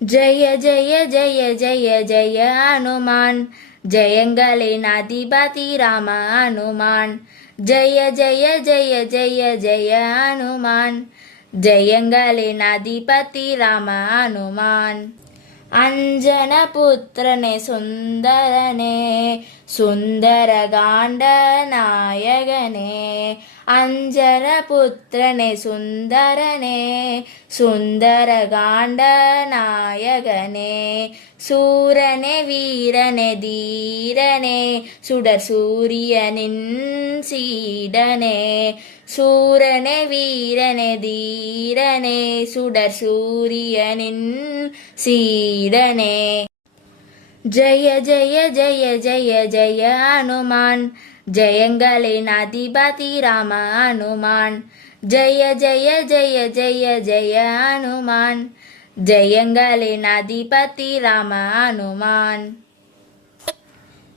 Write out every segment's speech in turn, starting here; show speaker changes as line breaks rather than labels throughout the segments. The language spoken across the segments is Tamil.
ஜெய ஜெய ஜெய ஜெய ஜெய அனுமான் ஜெயங்களின் அதிபதி ராம அனுமான் ஜெய ஜெய ஜெய ஜெய ஜெய அனுமான் ஜெயங்களின் அதிபதி ராம அனுமான் அஞ்சன അഞ്ജനപുത്രനെ സുന്ദരനെ സുന്ദരകാണ്ഡനായകനെ സൂരനെ വീരനെ ധീരനെ സുടസൂര്യനിൻ സീടനെ സൂരനെ വീരനെ ധീരനെ സുടസൂര്യനിൻ സീടനേ ஜெய ஜெய ஜெய ஜெய ஜெய அனுமான். ஜெயங்களின் அதிபதி ராம அனுமான். ஜெய ஜெய ஜெய ஜெய ஜெய அனுமான். ஜெயங்களின் அதிபதி ராம அனுமான்.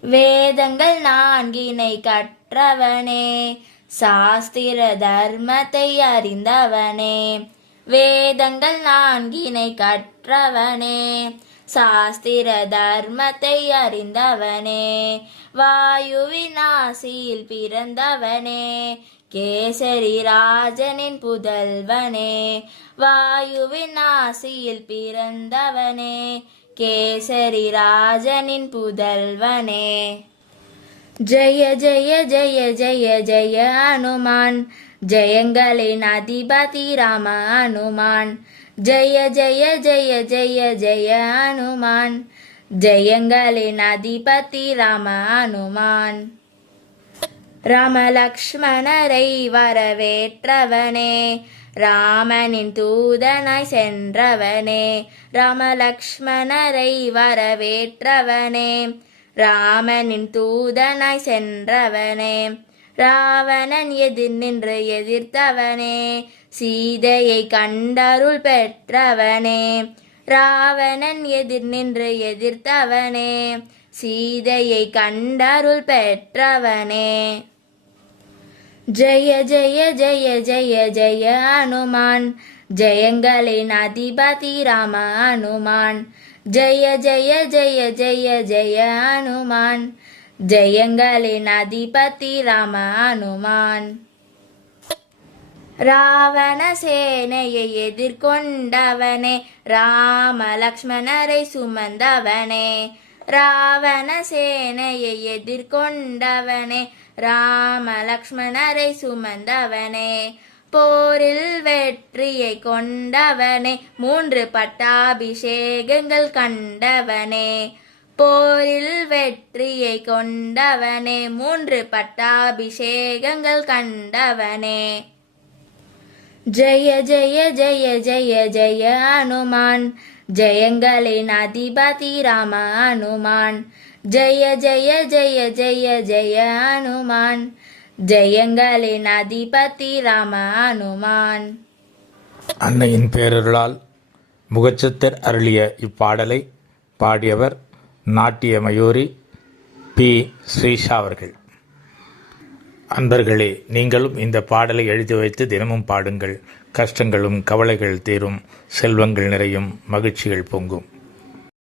வேதங்கள் நான்கினை கற்றவனே. சாஸ்திர தர்மத்தை அறிந்தவனே. வேதங்கள் நான்கினை கற்றவனே. சாஸ்திர தர்மத்தை அறிந்தவனே. வாயுவினாசியில் பிறந்தவனே. கேசரி ராஜனின் புதல்வனே. வாயுவினாசியில் பிறந்தவனே. கேசரி ராஜனின் புதல்வனே. ஜெய ஜெய ஜெய ஜெய ஜெய அனுமான். ஜெயங்களின் அதிபதி ராம அனுமான். ஜெய ஜெய ஜெய ஜெய ஜெய அனுமான். ஜெயங்களின் அதிபதி ராம அனுமான். ராமலக்ஷ்மணரை வரவேற்றவனே. ராமனின் தூதனாய் சென்றவனே. ராமலக்ஷ்மணரை வரவேற்றவனே. ராமனின் தூதனாய் சென்றவனே ராவணன் எதிர் நின்று எதிர்த்தவனே சீதையை கண்டருள் பெற்றவனே ராவணன் எதிர் நின்று எதிர்த்தவனே சீதையை கண்டருள் பெற்றவனே. ஜெய ஜெய ஜெய ஜெய ஜெய அனுமான் ஜெயங்களின் அதிபதி ராம அனுமான் ஜெய ஜெய ஜெய ஜெய ஜெய அனுமான். ஜெயங்களின் அதிபதி ராம அனுமான். ராவண சேனையை எதிர்கொண்டவனே ராம லக்ஷ்மணரை சுமந்தவனே. ராவண சேனையை எதிர்கொண்டவனே ராம லக்ஷ்மணரை சுமந்தவனே. போரில் வெற்றியை கொண்டவனே மூன்று பட்டாபிஷேகங்கள் கண்டவனே. போரில் வெற்றியை கொண்டவனே மூன்று பட்டாபிஷேகங்கள் கண்டவனே. ஜெய ஜெய ஜெய ஜெய ஜெய அனுமான் ஜெயங்களின் அதிபதி ராம அனுமான். ஜெய ஜெய ஜெய ஜெய ஜெய அனுமான் ஜெயங்களின் அதிபதி ராம அனுமான்
அன்னையின் பேரருளால் முகச்சத்தர் அருளிய இப்பாடலை பாடியவர் நாட்டிய மயூரி பி. ஸ்ரீஷா அவர்கள். அன்பர்களே நீங்களும் இந்த பாடலை எழுதி வைத்து தினமும் பாடுங்கள். கஷ்டங்களும் கவலைகள் தீரும். செல்வங்கள் நிறையும். மகிழ்ச்சிகள் பொங்கும்.